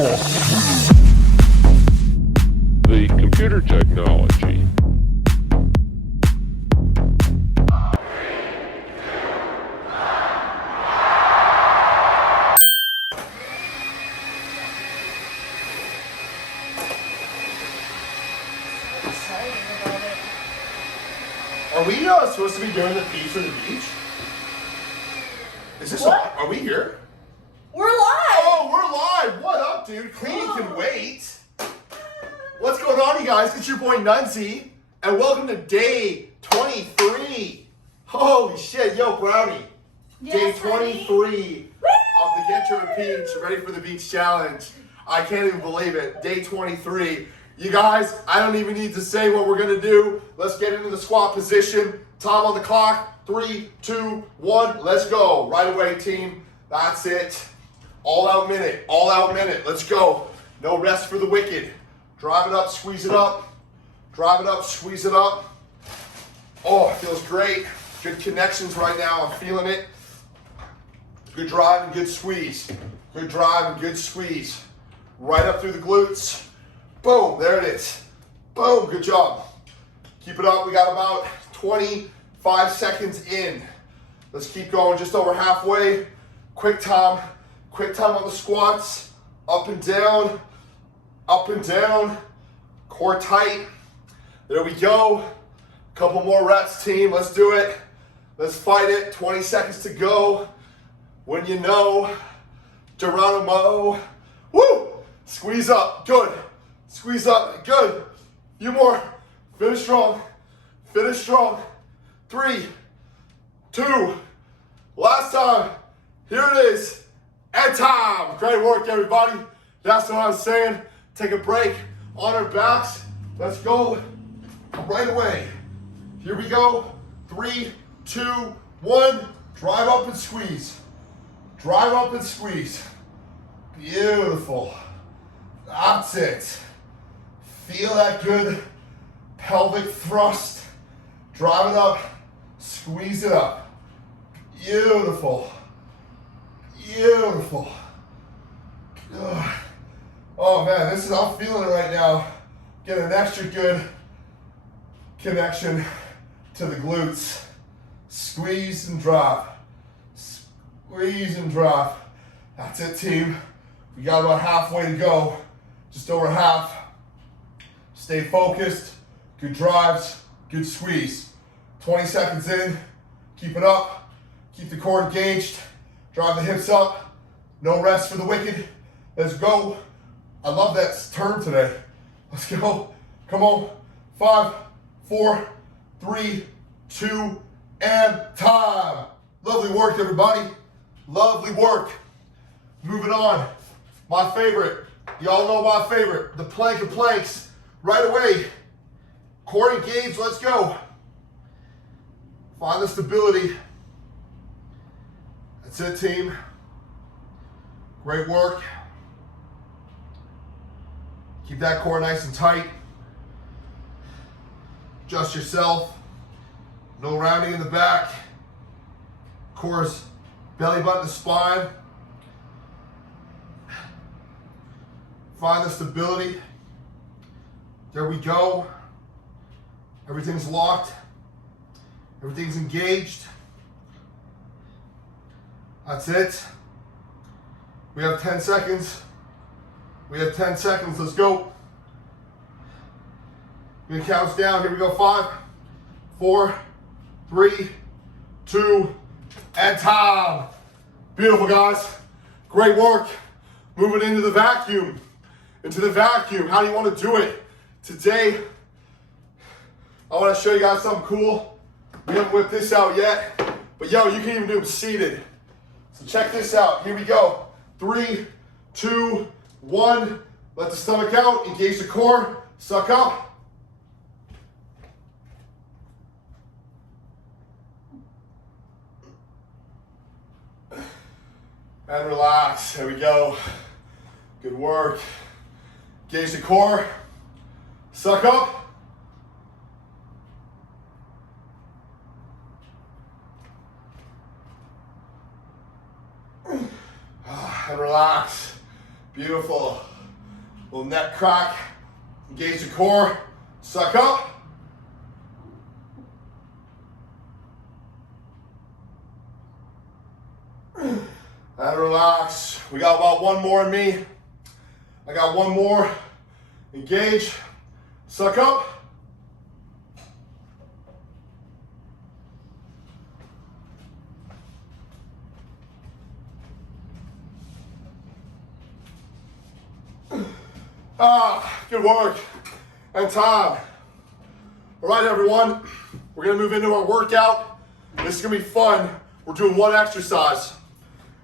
The computer technology. Are we supposed to be doing the pee for the beach? Is this What? Are we here? We're live! Oh, we're live! What up, dude? Cleaning can wait. What's going on, you guys? It's your boy Nunzi, and welcome to day 23. Holy shit, yo, Brownie. Yes, Day 23 of the Get Your Beach, Ready for the Beach Challenge. I can't even believe it. Day 23. You guys, I don't even need to say what we're gonna do. Let's get into the squat position. Time on the clock. 3, 2, 1. Let's go. Right away, team. That's it. All out minute. All out minute. Let's go. No rest for the wicked. Drive it up, squeeze it up. Drive it up, squeeze it up. Oh, it feels great. Good connections right now. I'm feeling it. Good drive and good squeeze. Good drive and good squeeze. Right up through the glutes. Boom, there it is. Boom, good job. Keep it up. We got about 25 seconds in. Let's keep going, just over halfway. Quick time on the squats. Up and down, core tight. There we go. Couple more reps, team, let's do it. Let's fight it, 20 seconds to go. When you know, Geronimo. Woo! Squeeze up, good. Squeeze up, good. Few more, finish strong. 3, 2, last time. Here it is, and time. Great work, everybody. That's what I was saying. Take a break on our backs. Let's go right away. Here we go. 3, 2, 1. Drive up and squeeze. Drive up and squeeze. Beautiful. That's it. Feel that good pelvic thrust. Drive it up. Squeeze it up. Beautiful. Beautiful. Ugh. Oh man, I'm feeling it right now. Get an extra good connection to the glutes. Squeeze and drop. Squeeze and drop. That's it, team. We got about halfway to go. Just over half. Stay focused. Good drives. Good squeeze. 20 seconds in. Keep it up. Keep the core engaged. Drive the hips up. No rest for the wicked. Let's go. I love that turn today. Let's go. Come on. 5, 4, 3, 2, and time. Lovely work, everybody. Lovely work. Moving on. My favorite. Y'all know my favorite. The plank of planks. Right away. Core engaged. Let's go. Find the stability. That's it, team. Great work. Keep that core nice and tight. Adjust yourself. No rounding in the back. Of course, belly button to spine. Find the stability. There we go. Everything's locked. Everything's engaged. That's it. We have 10 seconds. Let's go. Gonna count us down. Here we go. 5, 4, 3, 2, and time. Beautiful, guys. Great work. Moving into the vacuum. How do you want to do it? Today, I want to show you guys something cool. We haven't whipped this out yet, but yo, you can even do them seated. So check this out. Here we go. 3, 2, 1. Let the stomach out. Engage the core. Suck up. And relax. There we go. Good work. Engage the core. Suck up. And relax. Beautiful. Little neck crack. Engage the core. Suck up. And relax. We got about one more in me. I got one more. Engage. Suck up. Good work. And time. All right, everyone. We're gonna move into our workout. This is gonna be fun. We're doing one exercise,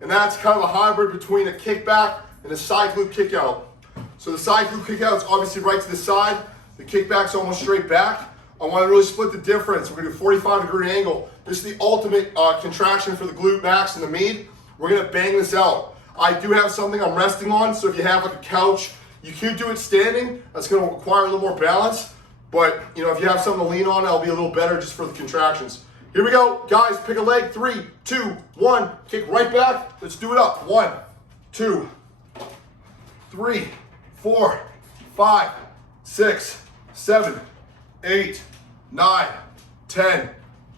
and that's kind of a hybrid between a kickback and a side glute kick out. So the side glute kick out is obviously right to the side. The kickback's almost straight back. I want to really split the difference. We're gonna do 45-degree angle. This is the ultimate contraction for the glute max and the med. We're gonna bang this out. I do have something I'm resting on, so if you have like a couch, you could do it standing. That's gonna require a little more balance, but you know, if you have something to lean on, it'll be a little better just for the contractions. Here we go, guys, pick a leg, 3, 2, 1, kick right back. Let's do it up, 1, 2, 3, 4, 5, 6, 7, 8, 9, 10,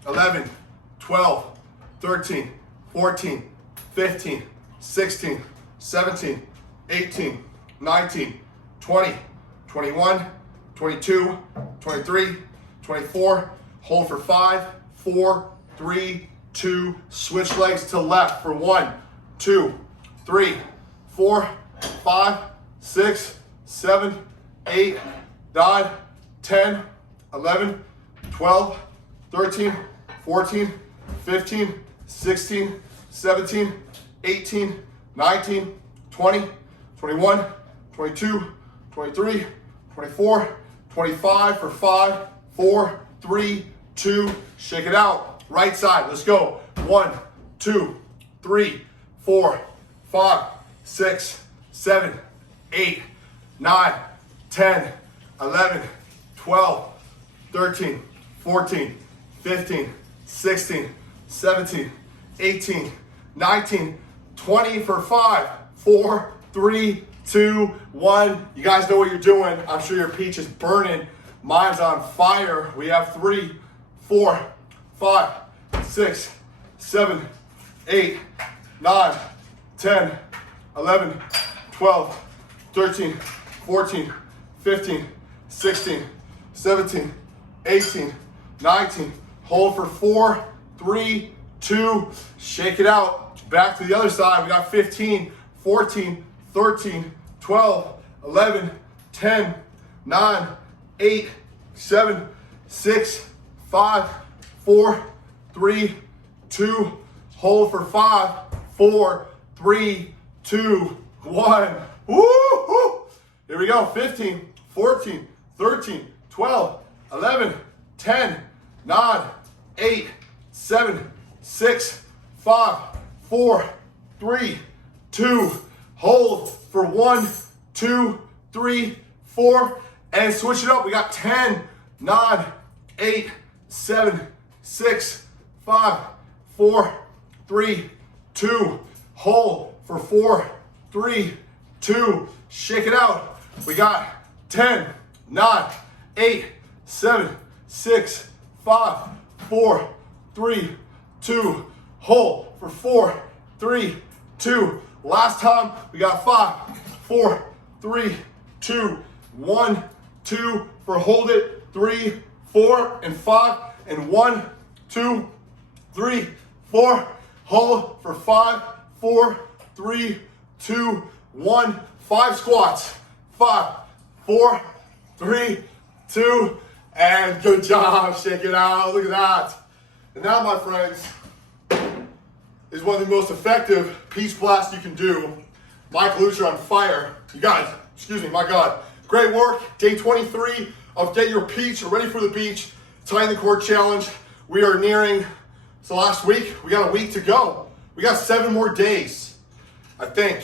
11, 12, 13, 14, 15, 16, 17, 18, 19, 20, 21, 22, 23, 24, hold for 5, 4, 3, 2, switch legs to left for 1, 2, 3, 4, 5, 6, 7, 8, 9, 10, 11, 12, 13, 14, 15, 16, 17, 18, 19, 20, 21, 22, 23, 24, 25 for 5, 4, 3, 2, shake it out. Right side, let's go. 1, 2, 3, 4, 5, 6, 7, 8, 9, 10, 11, 12, 13, 14, 15, 16, 17, 18, 19, 20 for 5, 4, 3, 2, 1. You guys know what you're doing. I'm sure your peach is burning. Mine's on fire. We have 3, 4, 5, 6, 7, 8, 9, 10, 11, 12, 13, 14, 15, 16, 17, 18, 19. Hold for 4, 3, 2, shake it out. Back to the other side. We got 15, 14, 13, 12, 11, 10, 9, 8, 7, 6, 5, 4, 3, 2, hold for 5, 4, 3, 2, 1. Woo! Here we go. 15, 14, 13, 12, 11, 10, 9, 8, 7, 6, 5, 4, 3, 2, hold for 1, 2, 3, 4, and switch it up. We got 10, 9, 8, 7, 6, 5, 4, 3, 2, hold for 4, 3, 2, shake it out. We got 10, 9, 8, 7, 6, 5, 4, 3, 2, hold for 4, 3, 2. Last time, we got 5, 4, 3, 2, 1, 2 for hold it, 3, 4, and 5, and 1, 2, 3, 4, hold for 5, 4, 3, 2, 1, 5 squats, 5, 4, 3, 2, and good job, shake it out, look at that. And now, my friends, is one of the most effective peach blasts you can do. My glutes are on fire. You guys, excuse me, my God. Great work, day 23 of Get Your Peach, ready for the beach, Tighten the Core Challenge. We are nearing, it's the last week, we got a week to go. We got 7 more days, I think.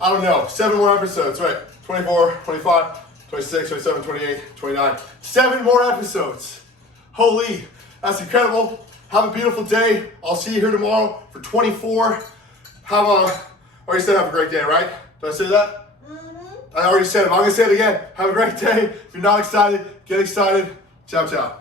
I don't know, 7 more episodes, right? 24, 25, 26, 27, 28, 29. 7 more episodes. Holy, that's incredible. Have a beautiful day. I'll see you here tomorrow for 24. Have a great day, right? Did I say that? Mm-hmm. I already said it. I'm going to say it again. Have a great day. If you're not excited, get excited. Ciao, ciao.